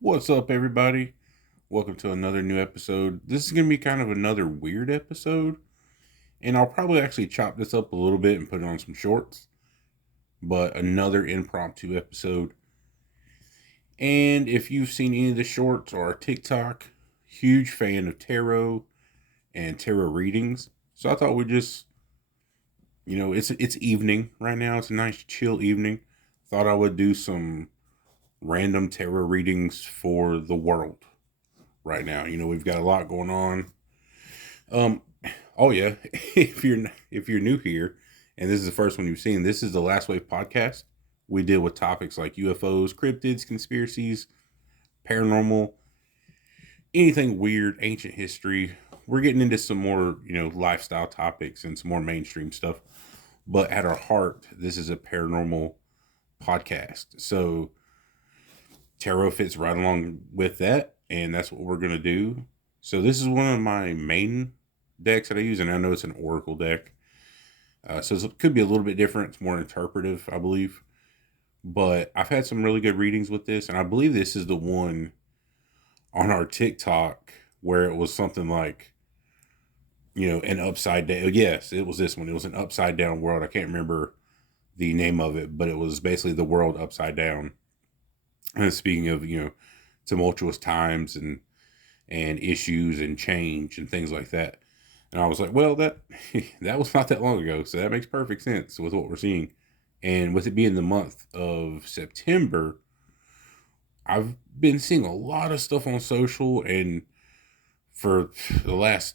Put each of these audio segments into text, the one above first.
What's up, everybody? Welcome to another new episode. This is going to be kind of another weird episode, and I'll probably actually chop this up a little bit and put it on some shorts, but another impromptu episode. And if you've seen any of the shorts or our TikTok, huge fan of tarot and tarot readings. So I thought we'd just, it's evening right now. It's a nice chill evening. Thought I would do some random tarot readings for the world right now. We've got a lot going on. Um, oh yeah, if you're new here, and this is the first one you've seen, this is the Last Wave podcast. We deal with topics like UFOs, cryptids, conspiracies, paranormal, anything weird, ancient history. We're getting into some more, lifestyle topics and some more mainstream stuff. But at our heart, this is a paranormal podcast. So tarot fits right along with that, and that's what we're gonna do. So this is one of my main decks that I use, and I know it's an oracle deck. So it could be a little bit different. It's more interpretive, I believe. But I've had some really good readings with this, and I believe this is the one on our TikTok where it was something like, an upside down. Yes, it was this one. It was an upside down world. I can't remember the name of it, but it was basically the world upside down. And speaking of, tumultuous times and issues and change and things like that. And I was like, well, that that was not that long ago, so that makes perfect sense with what we're seeing. And with it being the month of September, I've been seeing a lot of stuff on social, and for the last,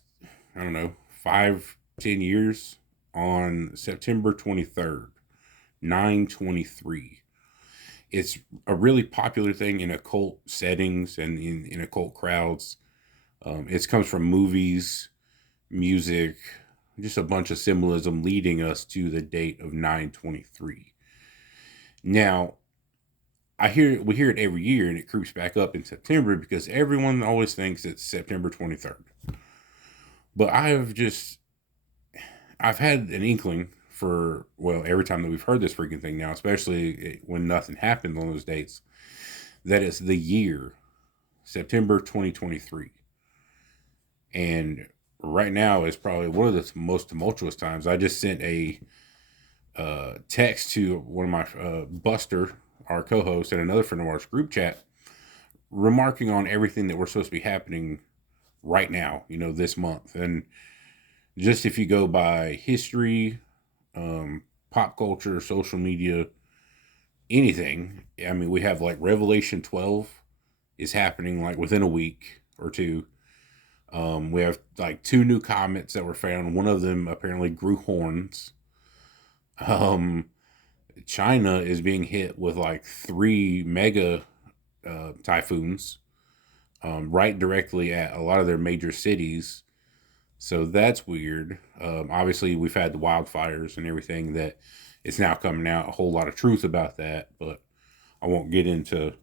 I don't know, 5, 10 years, on September 23rd, 9/23. It's a really popular thing in occult settings and in occult crowds. It comes from movies, music, just a bunch of symbolism leading us to the date of 9/23. Now, we hear it every year, and it creeps back up in September because everyone always thinks it's September 23rd. But I've had an inkling for, well, every time that we've heard this freaking thing now, especially when nothing happened on those dates, that it's the year September 2023. And right now is probably one of the most tumultuous times. I just sent a text to one of my Buster, our co-host, and another friend of ours group chat, remarking on everything that we're supposed to be happening right now, this month. And just if you go by history, pop culture, social media, anything, I mean, we have like Revelation 12 is happening like within a week or two. We have like two new comets that were found. One of them apparently grew horns. Um, China is being hit with like three mega typhoons, right directly at a lot of their major cities. So that's weird. Obviously, we've had the wildfires and everything that it's now coming out. A whole lot of truth about that, but I won't get into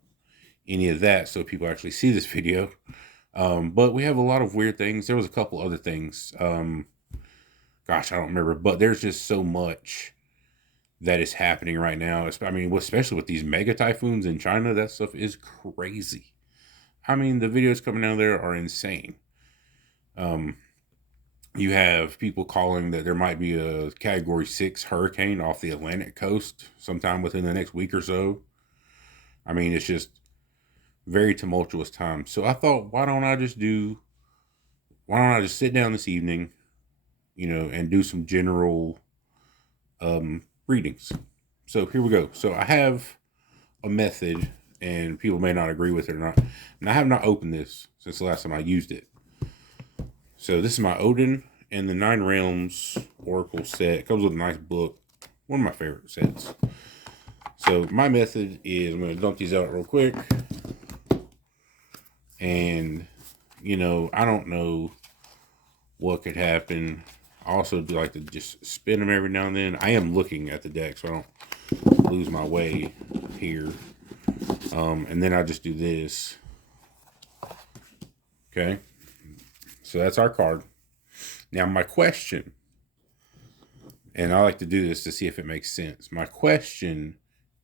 any of that so people actually see this video. But we have a lot of weird things. There was a couple other things. Gosh, I don't remember, but there's just so much that is happening right now. I mean, especially with these mega typhoons in China, that stuff is crazy. I mean, the videos coming out there are insane. Um, you have people calling that there might be a Category 6 hurricane off the Atlantic coast sometime within the next week or so. I mean, it's just very tumultuous time. So I thought, why don't I just sit down this evening, and do some general readings. So here we go. So I have a method, and people may not agree with it or not. And I have not opened this since the last time I used it. So this is my Odin and the Nine Realms Oracle set. It comes with a nice book. One of my favorite sets. So my method is, I'm going to dump these out real quick. And, I don't know what could happen. I also do like to just spin them every now and then. I am looking at the deck so I don't lose my way here. And then I just do this. Okay. So that's our card. Now my question, and I like to do this to see if it makes sense. My question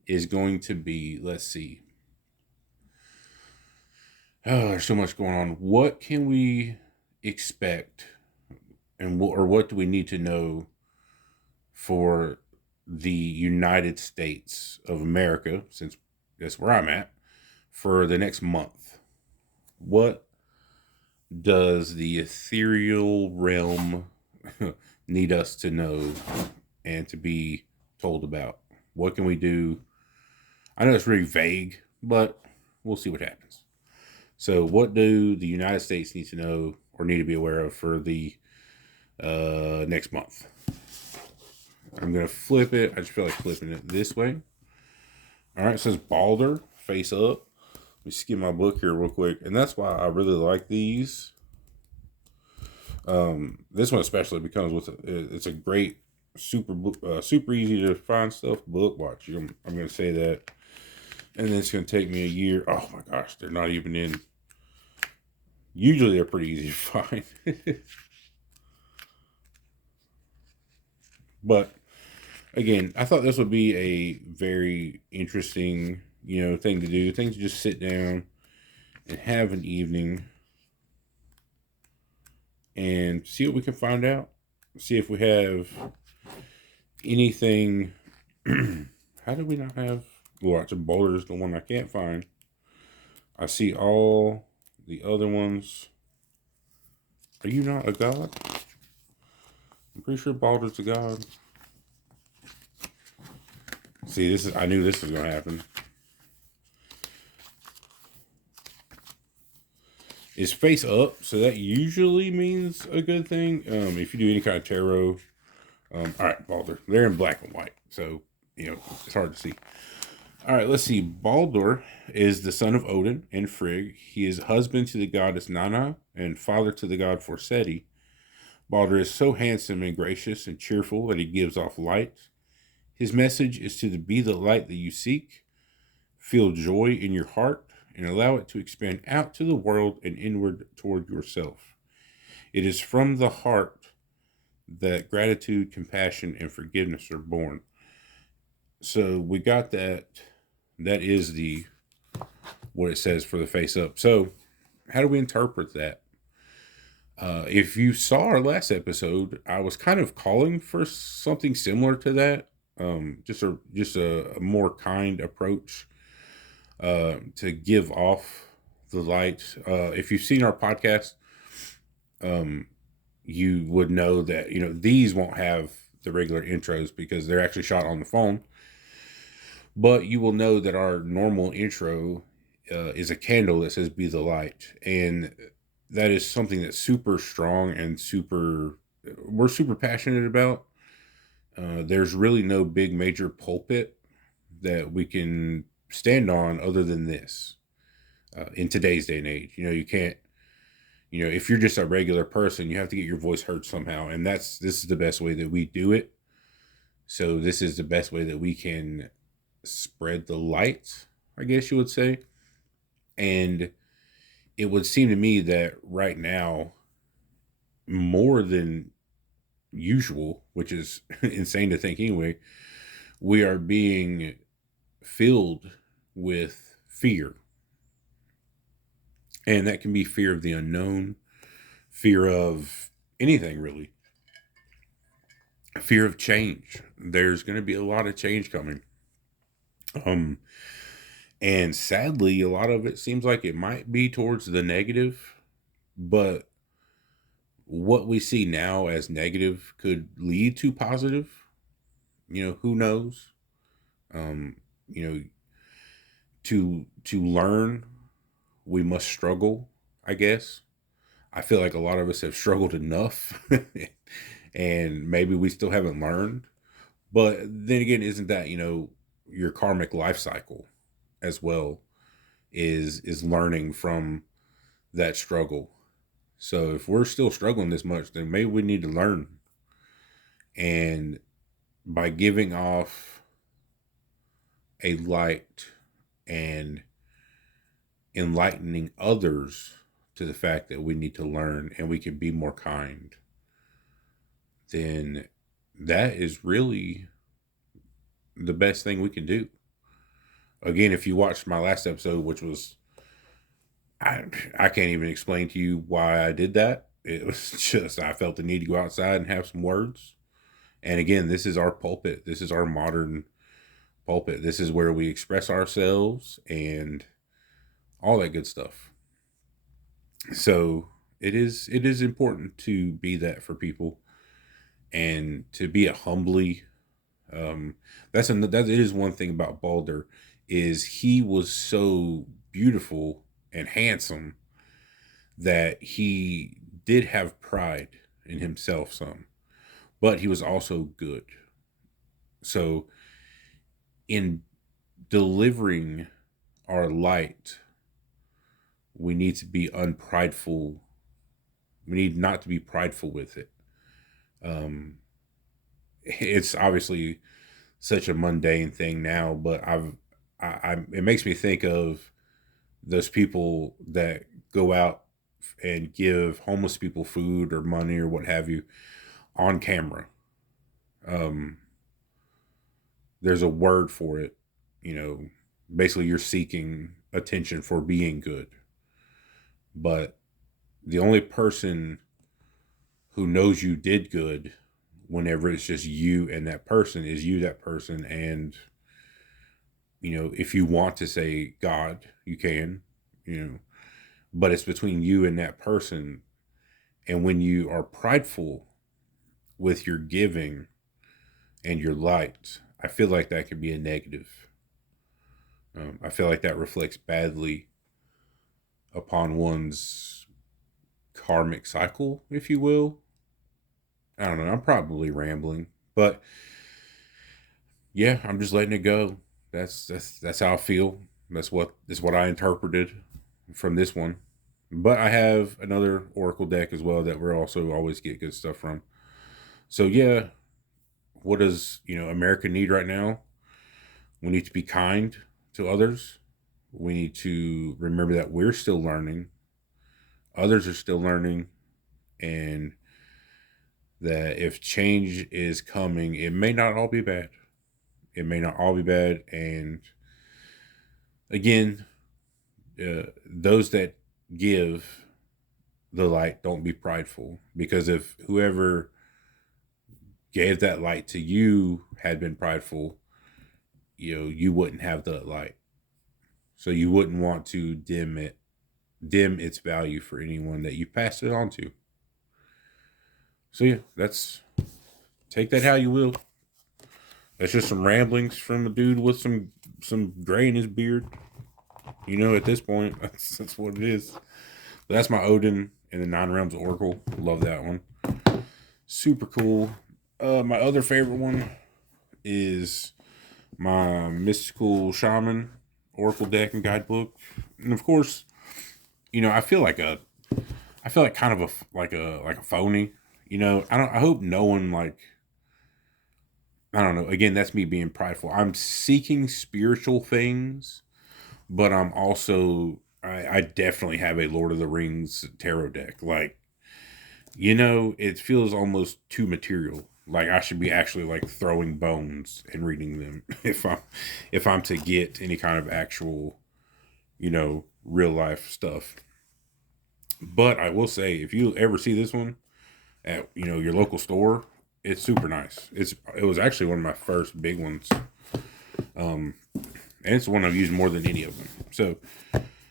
is going to be, let's see. Oh, there's so much going on. What can we expect, and what do we need to know for the United States of America, since that's where I'm at, for the next month? What does the ethereal realm need us to know and to be told about? What can we do? I know it's really vague, but we'll see what happens. So, what do the United States need to know or need to be aware of for the next month? I'm going to flip it. I just feel like flipping it this way. All right, it says Balder, face up. Let me skim my book here real quick. And that's why I really like these. This one especially becomes it's a great, super easy to find stuff book. Watch, I'm going to say that. And then it's going to take me a year. Oh my gosh, they're not even in. Usually they're pretty easy to find. But again, I thought this would be a very interesting, thing to do. Thing to just sit down and have an evening and see what we can find out. See if we have anything. How do we not have? Well, it's a Boulder is the one I can't find. I see all the other ones. Are you not a god? I'm pretty sure Balder's a god. See, I knew this was going to happen. It's face up, so that usually means a good thing. If you do any kind of tarot. All right, Balder. They're in black and white, so, it's hard to see. All right, let's see. Baldur is the son of Odin and Frigg. He is husband to the goddess Nanna and father to the god Forseti. Baldur is so handsome and gracious and cheerful that he gives off light. His message is to be the light that you seek, feel joy in your heart, and allow it to expand out to the world and inward toward yourself. It is from the heart that gratitude, compassion, and forgiveness are born. So we got that. That is what it says for the face up. So how do we interpret that? If you saw our last episode, I was kind of calling for something similar to that. Just a more kind approach to give off the light. If you've seen our podcast, you would know that these won't have the regular intros because they're actually shot on the phone. But you will know that our normal intro is a candle that says "Be the Light," and that is something that's super strong and we're super passionate about. There's really no big major pulpit that we can stand on other than this in today's day and age. You can't, if you're just a regular person, you have to get your voice heard somehow. And this is the best way that we do it. So this is the best way that we can spread the light, I guess you would say. And it would seem to me that right now, more than usual, which is insane to think anyway, we are being filled with fear. And that can be fear of the unknown, fear of anything really, fear of change. There's going to be a lot of change coming. And sadly, a lot of it seems like it might be towards the negative, but what we see now as negative could lead to positive. Who knows? To learn, we must struggle, I guess. I feel like a lot of us have struggled enough and maybe we still haven't learned. But then again, isn't that, your karmic life cycle as well is learning from that struggle. So if we're still struggling this much, then maybe we need to learn. And by giving off a light and enlightening others to the fact that we need to learn and we can be more kind, then that is really the best thing we can do. Again, if you watched my last episode, which was I can't even explain to you why I did that. It was just I felt the need to go outside and have some words. And again, this is our pulpit. This is our modern pulpit. This is where we express ourselves and all that good stuff. So it is important to be that for people and to be it humbly. That is one thing about Balder is he was so beautiful and handsome that he did have pride in himself some, but he was also good. So in delivering our light, we need to be unprideful. We need not to be prideful with it. Um, it's obviously such a mundane thing now, but it makes me think of those people that go out and give homeless people food or money or what have you on camera. Um, there's a word for it, you know. Basically, you're seeking attention for being good, but the only person who knows you did good whenever it's just you and that person is you, that person. And if you want to say God, you can, but it's between you and that person. And when you are prideful with your giving and your light, I feel like that could be a negative. I feel like that reflects badly upon one's karmic cycle, if you will. I don't know. I'm probably rambling, but yeah, I'm just letting it go. That's how I feel. That's what I interpreted from this one. But I have another Oracle deck as well that we're also always get good stuff from. So yeah, what does America need right now? We need to be kind to others. We need to remember that we're still learning. Others are still learning, and that if change is coming, it may not all be bad. It may not all be bad. And again, those that give the light, don't be prideful, because if whoever gave that light to you had been prideful, you wouldn't have the light. So you wouldn't want to dim its value for anyone that you passed it on to. So yeah, that's take that how you will. That's just some ramblings from a dude with some gray in his beard. At this point, that's what it is. But that's my Odin and the Nine Realms of Oracle. Love that one. Super cool. My other favorite one is my Mystical Shaman Oracle deck and guidebook. And of course, I feel like kind of a phony. I hope no one I don't know. Again, that's me being prideful. I'm seeking spiritual things, but I'm also I definitely have a Lord of the Rings tarot deck. It feels almost too material. Like I should be actually throwing bones and reading them if I'm to get any kind of actual, real life stuff. But I will say, if you ever see this one at your local store, it's super nice. It was actually one of my first big ones, and it's the one I've used more than any of them. So,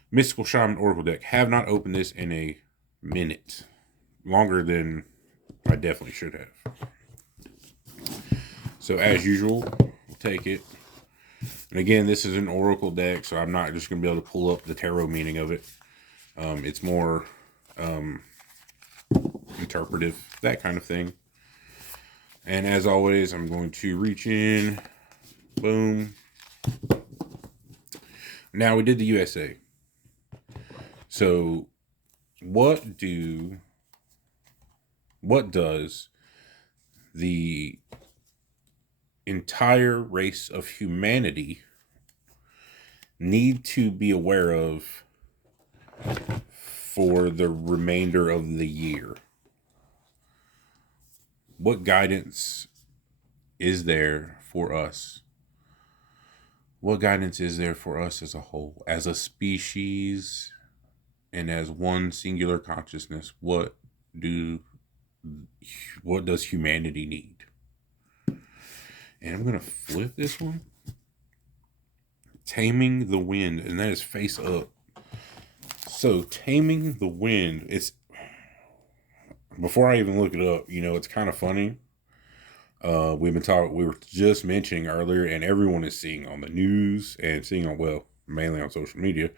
Mystical Shaman Oracle deck. Have not opened this in a minute, longer than I definitely should have. So as usual, we'll take it. And again, this is an Oracle deck, so I'm not just going to be able to pull up the tarot meaning of it. It's more interpretive, that kind of thing. And as always, I'm going to reach in. Boom. Now we did the USA. So what does the entire race of humanity need to be aware of for the remainder of the year? What guidance is there for us? What guidance is there for us as a whole, as a species, and as one singular consciousness, what does humanity need? And I'm going to flip this one. Taming the wind, and that is face up. So taming the wind, it's, before I even look it up, it's kind of funny. We were just mentioning earlier, and everyone is seeing on the news and seeing mainly on social media,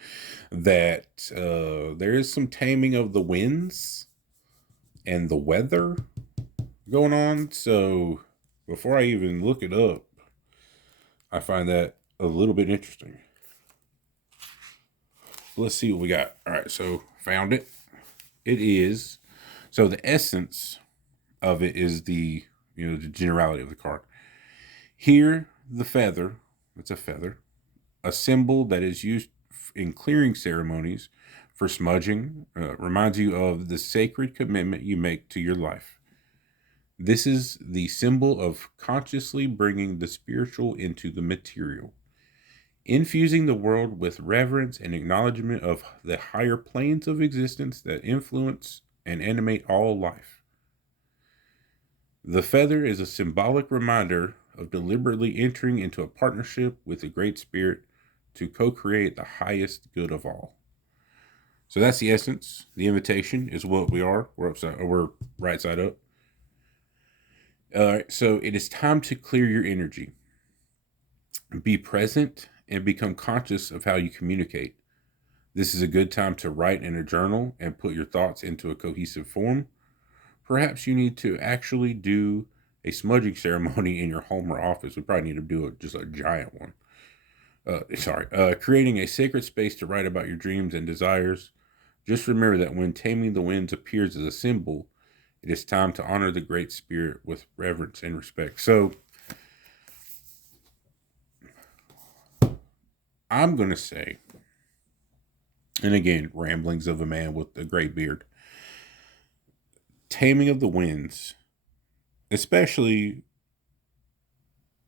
that there is some taming of the winds and the weather going on. So before I even look it up, I find that a little bit interesting. Let's see what we got. All right, so found it. It is, so the essence of it is the generality of the card. Here, the feather, it's a feather, a symbol that is used in clearing ceremonies for smudging, reminds you of the sacred commitment you make to your life. This is the symbol of consciously bringing the spiritual into the material, infusing the world with reverence and acknowledgement of the higher planes of existence that influence and animate all life. The feather is a symbolic reminder of deliberately entering into a partnership with the Great Spirit to co-create the highest good of all. So that's the essence. The invitation is what we are. We're right side up. All right, so it is time to clear your energy. Be present and become conscious of how you communicate. This is a good time to write in a journal and put your thoughts into a cohesive form. Perhaps you need to actually do a smudging ceremony in your home or office. We probably need to do just a giant one. Creating a sacred space to write about your dreams and desires. Just remember that when taming the winds appears as a symbol, it is time to honor the Great Spirit with reverence and respect. So I'm going to say, and again, ramblings of a man with a great beard, taming of the winds, especially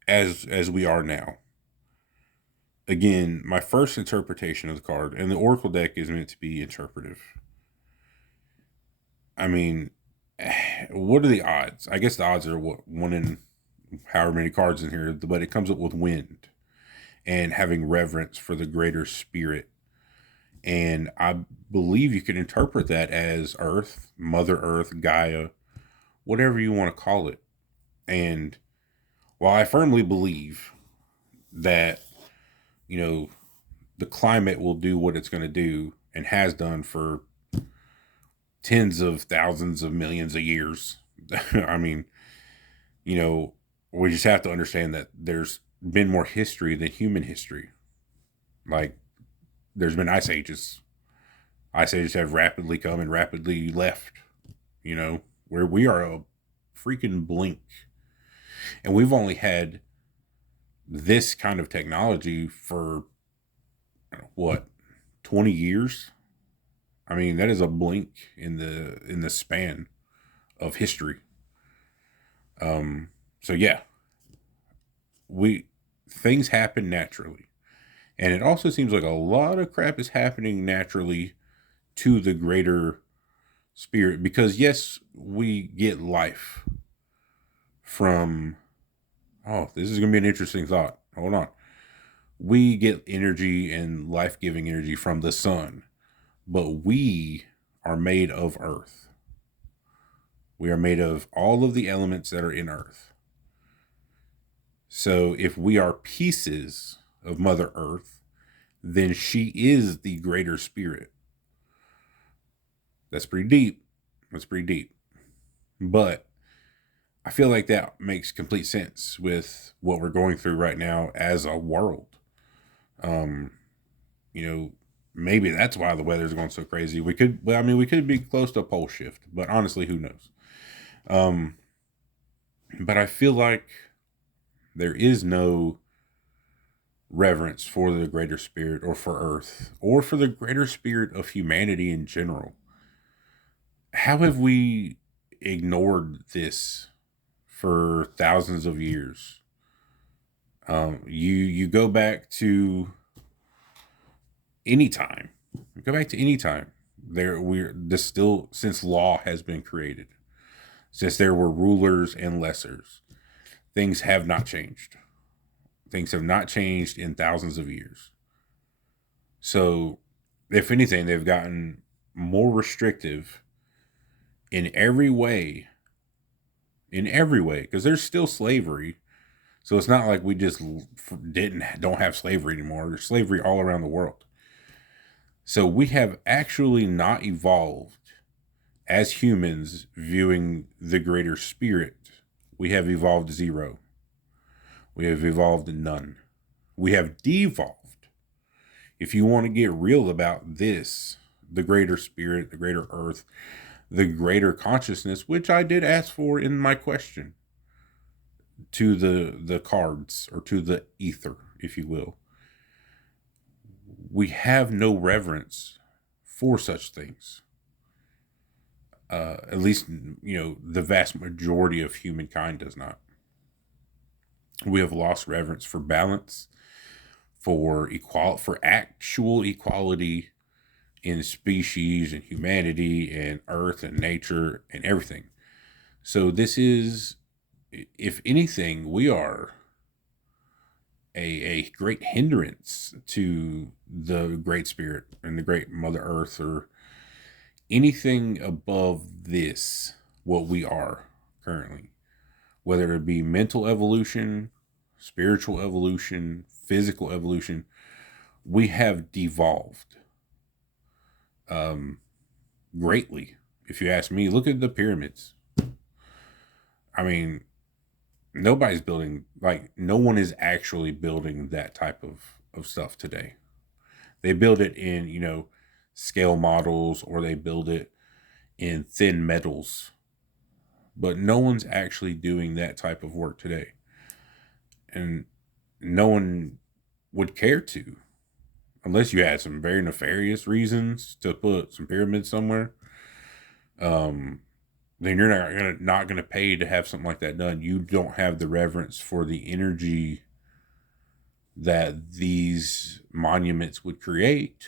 as we are now. Again, my first interpretation of the card, and the Oracle deck is meant to be interpretive. I mean, what are the odds? I guess the odds are one in however many cards in here, but it comes up with wind and having reverence for the greater spirit. And I believe you can interpret that as Earth, Mother Earth, Gaia, whatever you want to call it. And while I firmly believe that, the climate will do what it's going to do and has done for tens of thousands of millions of years. I mean, we just have to understand that there's been more history than human history. Like, there's been ice ages. Ice ages have rapidly come and rapidly left, where we are a freaking blink. And we've only had this kind of technology for, 20 years? I mean, that is a blink in the span of history. So yeah, things happen naturally. And it also seems like a lot of crap is happening naturally to the greater spirit, because yes, we get life from, this is going to be an interesting thought. Hold on. We get energy and life-giving energy from the sun, but we are made of earth. We are made of all of the elements that are in earth. So if we are pieces of Mother Earth, then she is the greater spirit. That's pretty deep. But I feel like that makes complete sense with what we're going through right now as a world. Maybe that's why the weather's going so crazy. We could be close to a pole shift, but honestly, who knows? But I feel like there is no reverence for the greater spirit, or for Earth, or for the greater spirit of humanity in general. How have we ignored this for thousands of years? You go back to any time. Since law has been created, since there were rulers and lessers, things have not changed. Things have not changed in thousands of years. So, if anything, they've gotten more restrictive in every way. Because there's still slavery. So it's not like we just don't have slavery anymore. There's slavery all around the world. So we have actually not evolved as humans viewing the greater spirit. We have evolved zero. We have evolved none. We have devolved. If you want to get real about this, the greater spirit, the greater earth, the greater consciousness, which I did ask for in my question to the cards, or to the ether, if you will. We have no reverence for such things. At least, the vast majority of humankind does not. We have lost reverence for balance, for actual equality in species and humanity and earth and nature and everything. So this is, if anything, we are a great hindrance to the great spirit and the great Mother Earth, or anything above this, what we are currently, whether it be mental evolution, spiritual evolution, physical evolution. We have devolved greatly. If you ask me, look at the pyramids. I mean, nobody's building, no one is actually building that type of stuff today. They build it in, scale models, or they build it in thin metals. But no one's actually doing that type of work today. And no one would care to, unless you had some very nefarious reasons to put some pyramids somewhere. Then you're not gonna pay to have something like that done. You don't have the reverence for the energy that these monuments would create.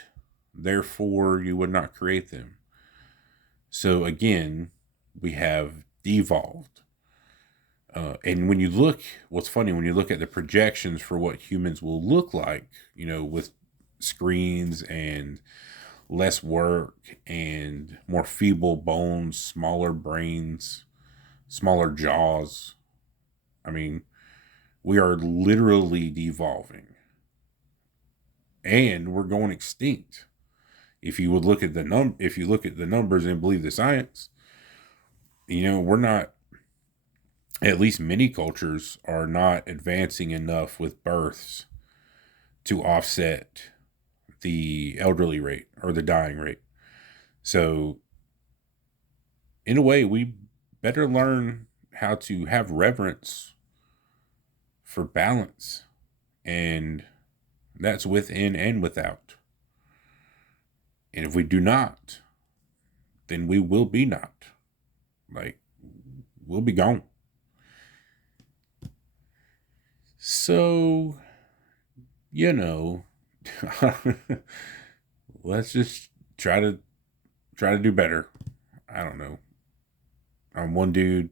Therefore, you would not create them. So again, we have devolved. And when you look, what's funny, when you look at the projections for what humans will look like, with screens and less work and more feeble bones, smaller brains, smaller jaws. I mean, we are literally devolving. And we're going extinct. If you would look at the numbers and believe the science, we're not, at least many cultures are not advancing enough with births to offset the elderly rate or the dying rate. So in a way, we better learn how to have reverence for balance, and that's within and without. And if we do not, then we will be not. We'll be gone. So, let's just try to do better. I don't know. I'm one dude.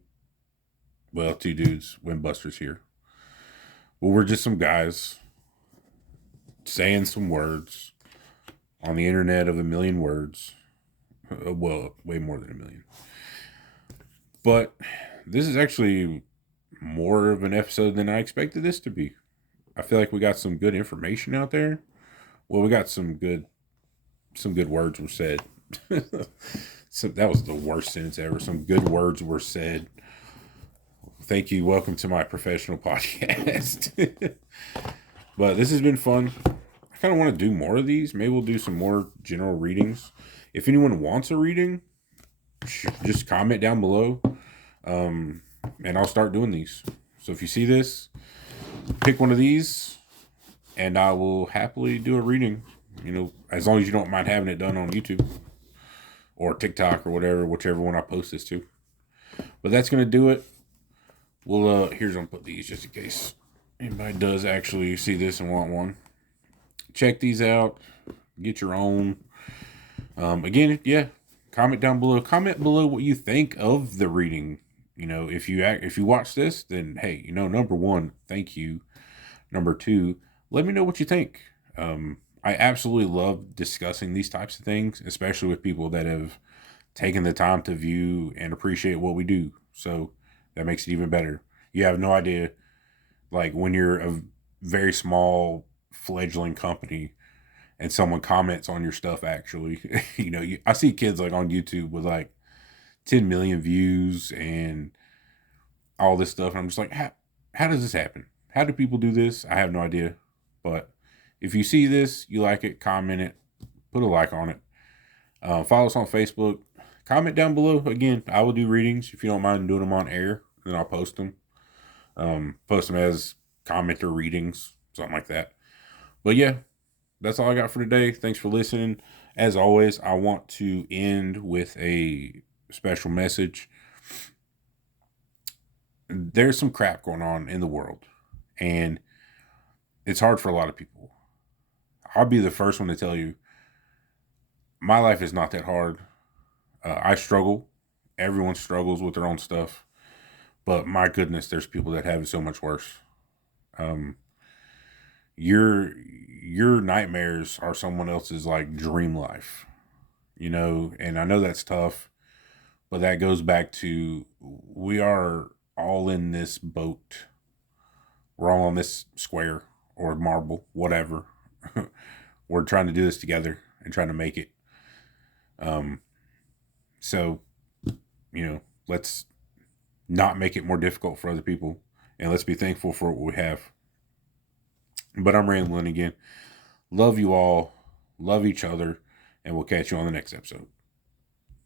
Well, two dudes. Windbusters here. Well, we're just some guys saying some words on the internet of a million words. Well, way more than a million. But this is actually more of an episode than I expected this to be. I feel like we got some good information out there. Well, we got some good words were said. So that was the worst sentence ever. Some good words were said. Thank you. Welcome to my professional podcast. But this has been fun. I kind of want to do more of these. Maybe we'll do some more general readings. If anyone wants a reading, just comment down below. And I'll start doing these. So if you see this, pick one of these, and I will happily do a reading. As long as you don't mind having it done on YouTube or TikTok or whatever, whichever one I post this to. But that's gonna do it. Well, here's I'm gonna put these just in case anybody does actually see this and want one. Check these out. Get your own. Again, yeah, comment down below. Comment below what you think of the reading. If you watch this, then hey, number one, thank you. Number two, let me know what you think. I absolutely love discussing these types of things, especially with people that have taken the time to view and appreciate what we do. So that makes it even better. You have no idea, like when you're a very small fledgling company and someone comments on your stuff. Actually, I see kids like on YouTube with like 10 million views and all this stuff, and I'm just like, how does this happen? How do people do this? I have no idea. But if you see this, you like it, comment it, put a like on it. Follow us on Facebook. Comment down below. Again, I will do readings. If you don't mind doing them on air, then I'll post them. Post them as commenter readings, something like that. But yeah, that's all I got for today. Thanks for listening. As always, I want to end with a special message. There's some crap going on in the world, and it's hard for a lot of people. I'll be the first one to tell you, my life is not that hard. I struggle. Everyone struggles with their own stuff. But my goodness, there's people that have it so much worse. Um, your nightmares are someone else's like dream life, and I know that's tough, but that goes back to we are all in this boat. We're all on this square or marble, whatever. We're trying to do this together and trying to make it. So, let's not make it more difficult for other people, and let's be thankful for what we have. But I'm rambling again. Love you all. Love each other. And we'll catch you on the next episode.